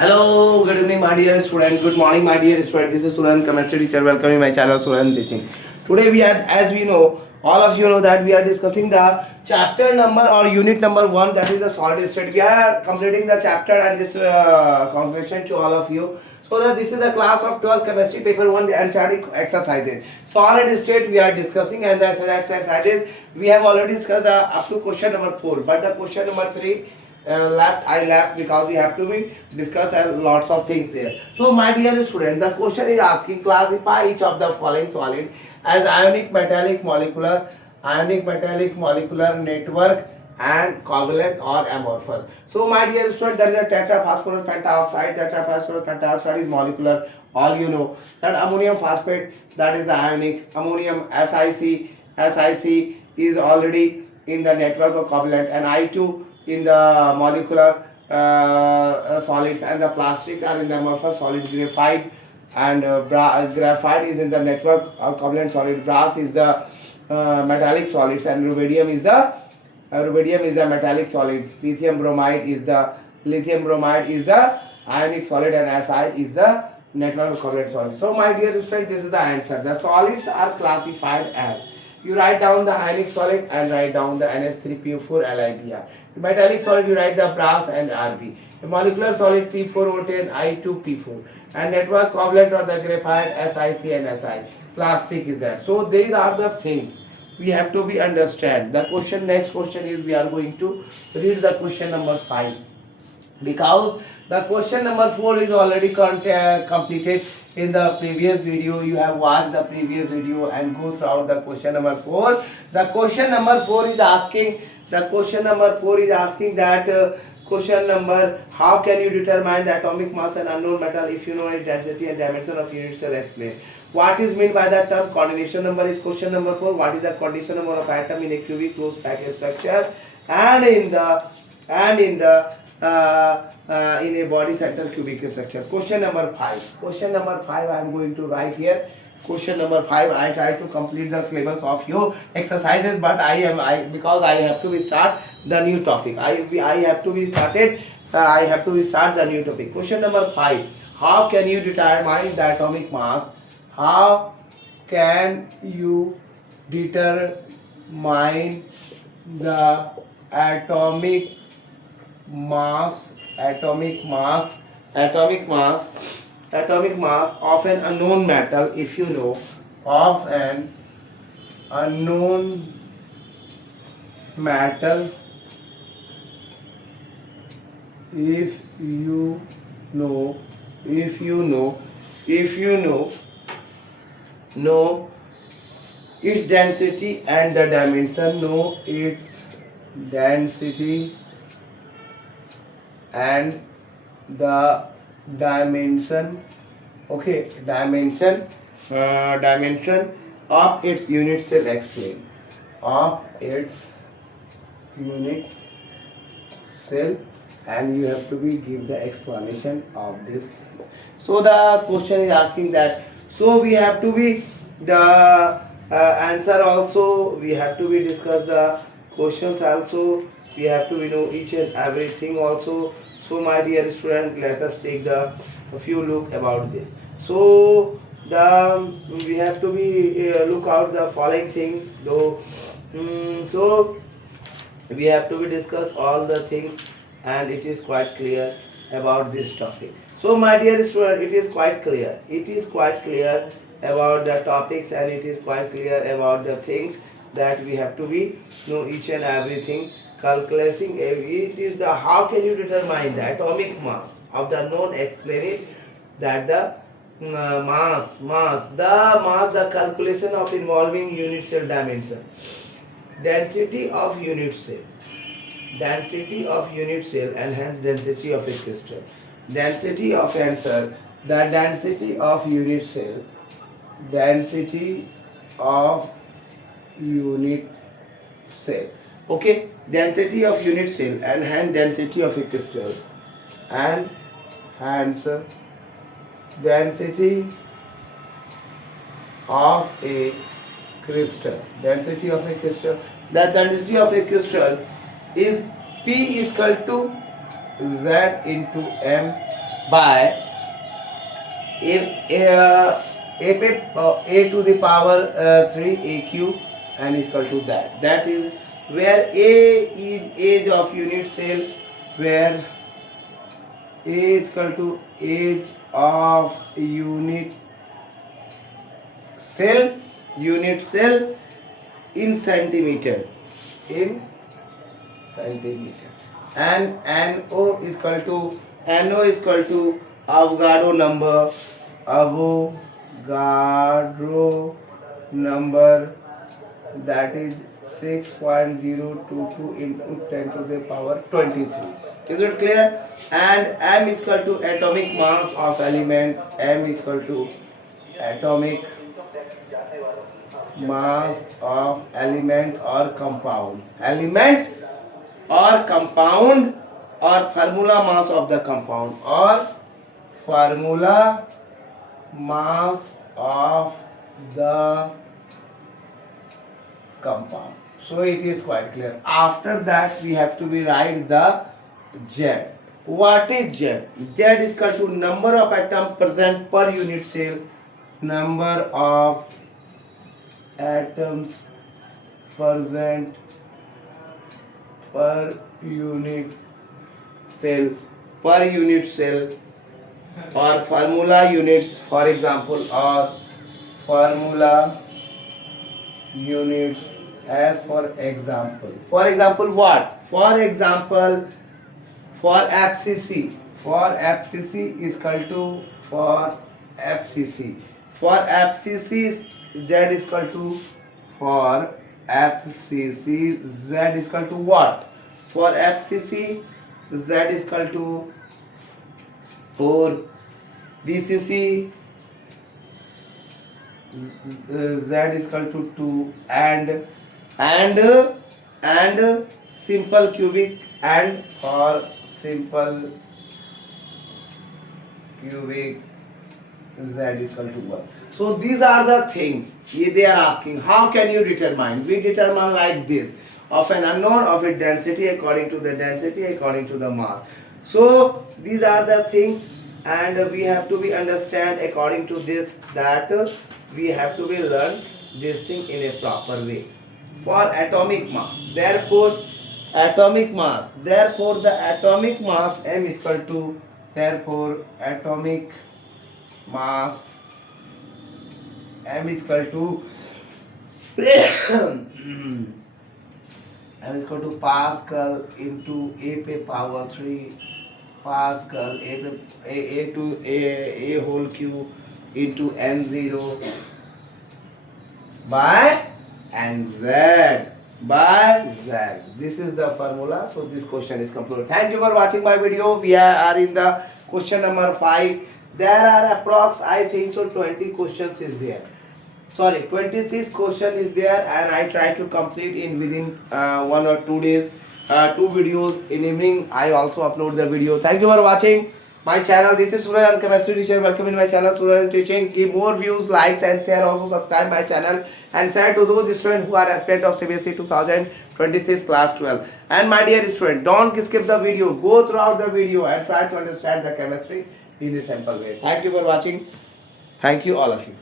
Hello, good evening, my dear student. Good morning, my dear student. This is Suran, chemistry teacher. Welcome to my channel, Suran Teaching. Today we are, as we know, all of you know that we are discussing the chapter number or unit number 1, that is the solid state. We are completing the chapter and this confirmation to all of you. So that this is the class of 12 chemistry paper 1, the NCERT exercises. Solid state we are discussing, and the exercises we have already discussed up to question number 4. But the question number 3 I left because we have to be discuss lots of things there. So my dear student, the question is asking classify each of the following solid as ionic, metallic, molecular network and covalent or amorphous. So my dear student, there is a tetraphosphorus pentaoxide. Tetraphosphorus pentaoxide is molecular. All you know that ammonium phosphate, that is the ionic. Ammonium SiC is already in the network of covalent, and I2 in the molecular solids, and the plastic are in the amorphous solid. Graphite and graphite is in the network or covalent solid. Brass is the metallic solids, and rubidium is the metallic solids. Lithium bromide is the ionic solid, and Si is the network of covalent solid. So my dear student, this is the answer. The solids are classified as, you write down the ionic solid and write down the NH3PO4 LiBr. Metallic solid, you write the brass and Rb. The molecular solid P4O10 I2P4, and network covalent or the graphite SiC and Si. Plastic is that. So these are the things we have to be understand. The next question is, we are going to read the question number 5, because the question number 4 is already completed in the previous video. You have watched the previous video and go throughout the question number 4. The question number 4 is asking that question number, how can you determine the atomic mass and unknown metal if you know its density and dimension of unit cell? Explain. What is meant by that term? Coordination number is question number 4. What is the coordination number of atom in a cubic closed package structure and in a body center cubic structure? Question number 5. I am going to write here. Question number 5. I try to complete the syllabus of your exercises, but because I have to start the new topic. I have to start the new topic. Question number 5. How can you determine the atomic mass? How can you determine the atomic mass of an unknown metal if you know of an unknown metal if you know its density and the dimension. Know its density and the dimension. Okay, dimension of its unit cell. Explain. Of its unit cell, and you have to give the explanation of this thing. So the question is asking that, so we have to be the answer also, we have to be discuss the questions also, we have to know each and everything also. So my dear student, let us take a few look about this. So we have to be look out the following things though. So we have to be discuss all the things, and it is quite clear about this topic. So my dear student, it is quite clear about the topics, and it is quite clear about the things that we have to be know each and everything. Calculating it is the, how can you determine the atomic mass of the known? Explain it, that the the calculation of involving unit cell dimension, density of unit cell, and hence density of a crystal. Density of answer, the density of unit cell, okay, density of unit cell, and hence density of a crystal, and hence density of a crystal. That density of a crystal is P is equal to Z into M. by a to the power 3 aq and is equal to that. That is where a is age of unit cell, where a is equal to age of unit cell in centimeter, in centimeter, and no is equal to Avogadro number, that is 6.022 into 10 to the power 23. Is it clear? And m is equal to atomic mass of element, m is equal to atomic mass of element or compound, or formula mass of the compound, or formula mass of the compound. So it is quite clear. After that we have to be write the Z. What is Z? Z is equal to number of atoms present per unit cell, number of atoms present per unit cell, or formula units, for example, or formula units, as for example what? For example, for FCC is equal to, for FCC Z is equal to, for FCC Z is equal to what? For FCC Z is equal to, for BCC Z is equal to 2, and simple cubic, and for simple cubic Z is equal to 1. So these are the things they are asking. How can you determine? We determine like this, of an unknown, of its density according to the density, according to the mass. So these are the things, and we have to be understand according to this, that we have to be learn this thing in a proper way. For atomic mass, therefore the atomic mass m is equal to, therefore atomic mass m is equal to m is equal to Pascal into a power 3 Pascal a to a whole cube into n0 by nz by z. This is the formula. So this question is completed. Thank you for watching my video. We are in the question number 5. There are approx, I think so, 20 questions is there. Sorry, 26 question is there, and I try to complete in within 1 or 2 days. 2 videos in evening. I also upload the video. Thank you for watching my channel. This is Suraj, I'm chemistry teacher. Welcome in my channel, Suraj Teaching. Give more views, likes and share. Also subscribe my channel and share to those students who are aspirant of CBSE 2026 class 12. And my dear student, don't skip the video. Go throughout the video and try to understand the chemistry in a simple way. Thank you for watching. Thank you all of you.